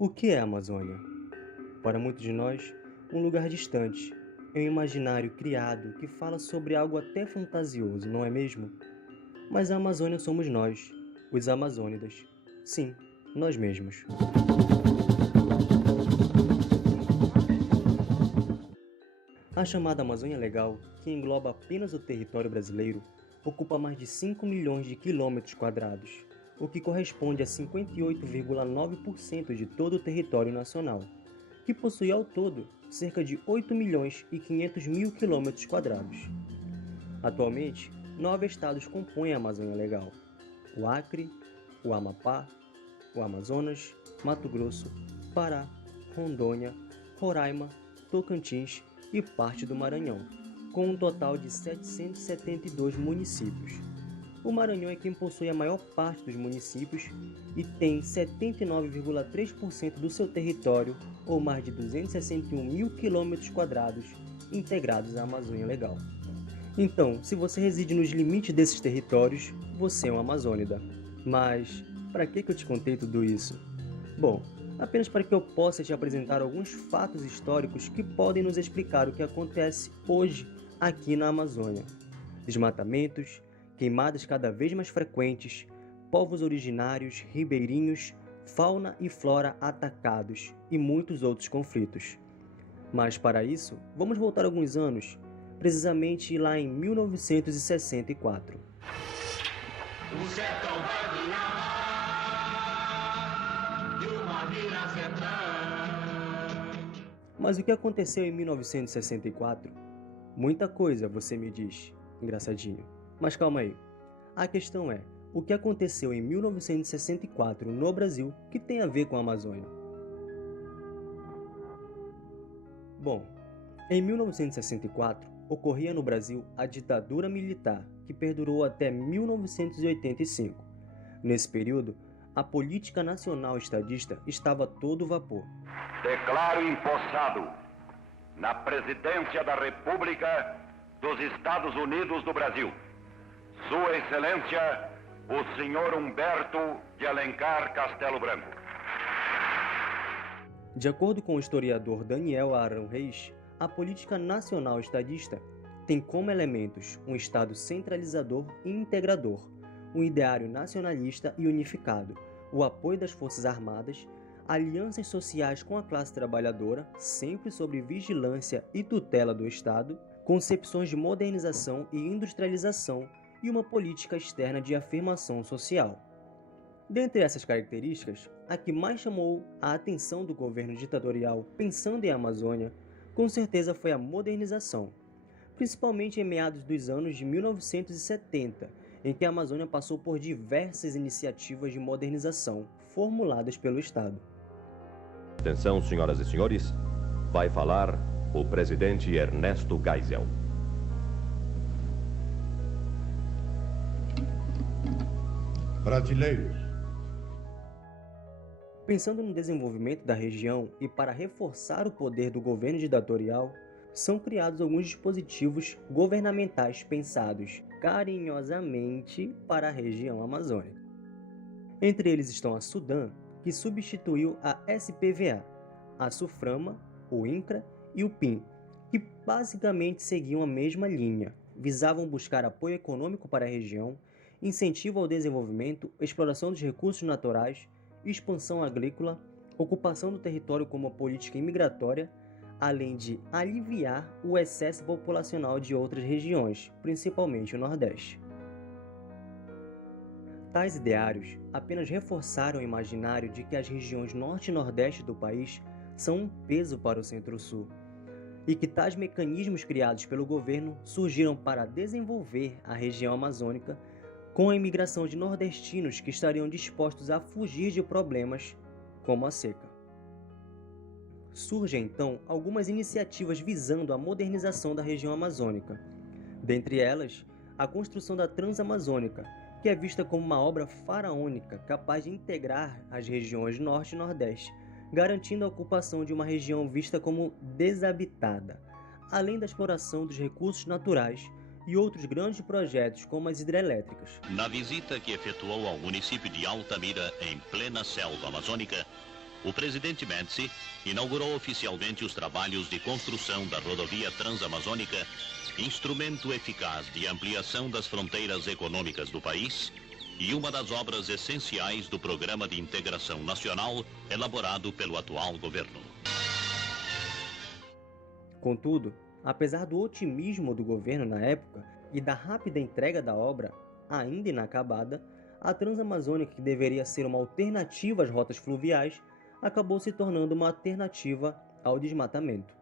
O que é a Amazônia? Para muitos de nós, um lugar distante, é um imaginário criado que fala sobre algo até fantasioso, não é mesmo? Mas a Amazônia somos nós, os amazônidas. Sim, nós mesmos. A chamada Amazônia Legal, que engloba apenas o território brasileiro, ocupa mais de 5 milhões de quilômetros quadrados, o que corresponde a 58,9% de todo o território nacional, que possui ao todo cerca de 8 milhões e 500 mil quilômetros quadrados. Atualmente, 9 estados compõem a Amazônia Legal: o Acre, o Amapá, o Amazonas, Mato Grosso, Pará, Rondônia, Roraima, Tocantins e parte do Maranhão, com um total de 772 municípios. O Maranhão é quem possui a maior parte dos municípios e tem 79,3% do seu território, ou mais de 261 mil quilômetros quadrados, integrados à Amazônia Legal. Então, se você reside nos limites desses territórios, você é um amazônida. Mas, para que eu te contei tudo isso? Bom, apenas para que eu possa te apresentar alguns fatos históricos que podem nos explicar o que acontece hoje aqui na Amazônia. Desmatamentos, queimadas cada vez mais frequentes, povos originários, ribeirinhos, fauna e flora atacados e muitos outros conflitos. Mas para isso, vamos voltar alguns anos, precisamente lá em 1964. O sertão vai virar e uma mina central. Mas o que aconteceu em 1964? Muita coisa, você me diz, engraçadinho. Mas calma aí. A questão é, o que aconteceu em 1964 no Brasil que tem a ver com a Amazônia? Bom, em 1964 ocorria no Brasil a ditadura militar, que perdurou até 1985. Nesse período, a política nacional estadista estava a todo vapor. Declaro empossado na presidência da República dos Estados Unidos do Brasil Sua Excelência, o senhor Humberto de Alencar Castelo Branco. De acordo com o historiador Daniel Arão Reis, a política nacional estadista tem como elementos um Estado centralizador e integrador, um ideário nacionalista e unificado, o apoio das Forças Armadas, alianças sociais com a classe trabalhadora, sempre sob vigilância e tutela do Estado, concepções de modernização e industrialização e uma política externa de afirmação social. Dentre essas características, a que mais chamou a atenção do governo ditatorial pensando em Amazônia, com certeza foi a modernização, principalmente em meados dos anos de 1970, em que a Amazônia passou por diversas iniciativas de modernização formuladas pelo Estado. Atenção, senhoras e senhores, vai falar o presidente Ernesto Geisel. Brasileiros. Pensando no desenvolvimento da região e para reforçar o poder do governo ditatorial, são criados alguns dispositivos governamentais pensados carinhosamente para a região amazônica. Entre eles estão a Sudan, que substituiu a SPVA, a SUFRAMA, o INCRA e o PIN, que basicamente seguiam a mesma linha, visavam buscar apoio econômico para a região, incentivo ao desenvolvimento, exploração dos recursos naturais, expansão agrícola, ocupação do território como política imigratória, além de aliviar o excesso populacional de outras regiões, principalmente o Nordeste. Tais ideários apenas reforçaram o imaginário de que as regiões Norte e Nordeste do país são um peso para o Centro-Sul, e que tais mecanismos criados pelo governo surgiram para desenvolver a região amazônica com a imigração de nordestinos que estariam dispostos a fugir de problemas como a seca. Surgem então algumas iniciativas visando a modernização da região amazônica. Dentre elas, a construção da Transamazônica, que é vista como uma obra faraônica capaz de integrar as regiões Norte e Nordeste, garantindo a ocupação de uma região vista como desabitada, além da exploração dos recursos naturais e outros grandes projetos como as hidrelétricas. Na visita que efetuou ao município de Altamira, em plena selva amazônica, o presidente Médici inaugurou oficialmente os trabalhos de construção da rodovia transamazônica, instrumento eficaz de ampliação das fronteiras econômicas do país e uma das obras essenciais do Programa de Integração Nacional elaborado pelo atual governo. Contudo, apesar do otimismo do governo na época e da rápida entrega da obra, ainda inacabada, a Transamazônica, que deveria ser uma alternativa às rotas fluviais, acabou se tornando uma alternativa ao desmatamento,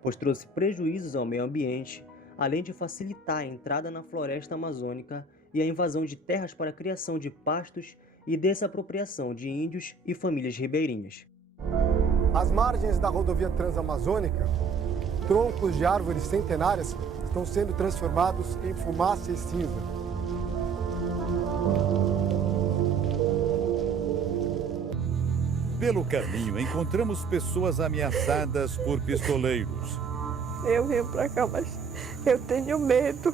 pois trouxe prejuízos ao meio ambiente, além de facilitar a entrada na floresta amazônica e a invasão de terras para a criação de pastos e desapropriação de índios e famílias ribeirinhas. Às margens da rodovia transamazônica, troncos de árvores centenárias estão sendo transformados em fumaça e cinza. Pelo caminho, encontramos pessoas ameaçadas por pistoleiros. Eu vim para cá, mas eu tenho medo.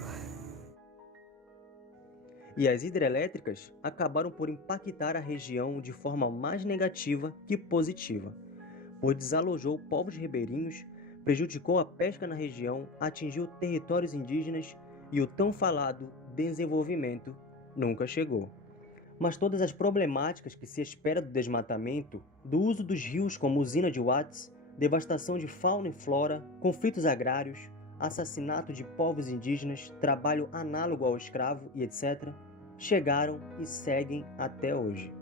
E as hidrelétricas acabaram por impactar a região de forma mais negativa que positiva, pois desalojou povos ribeirinhos, prejudicou a pesca na região, atingiu territórios indígenas e o tão falado desenvolvimento nunca chegou. Mas todas as problemáticas que se espera do desmatamento, do uso dos rios como usina de Watts, devastação de fauna e flora, conflitos agrários, assassinato de povos indígenas, trabalho análogo ao escravo e etc., chegaram e seguem até hoje.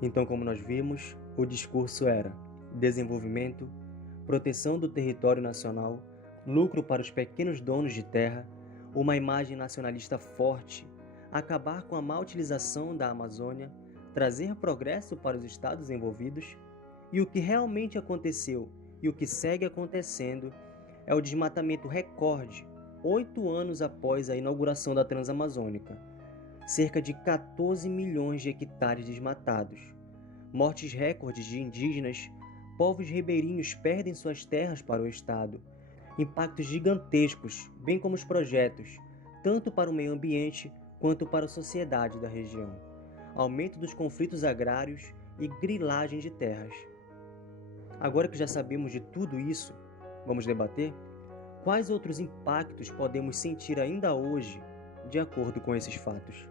Então, como nós vimos, o discurso era desenvolvimento, proteção do território nacional, lucro para os pequenos donos de terra, uma imagem nacionalista forte, acabar com a má utilização da Amazônia, trazer progresso para os estados envolvidos, e o que realmente aconteceu e o que segue acontecendo é o desmatamento recorde 8 anos após a inauguração da Transamazônica. Cerca de 14 milhões de hectares desmatados, mortes recordes de indígenas, povos ribeirinhos perdem suas terras para o estado, impactos gigantescos, bem como os projetos, tanto para o meio ambiente quanto para a sociedade da região, aumento dos conflitos agrários e grilagem de terras. Agora que já sabemos de tudo isso, vamos debater quais outros impactos podemos sentir ainda hoje de acordo com esses fatos.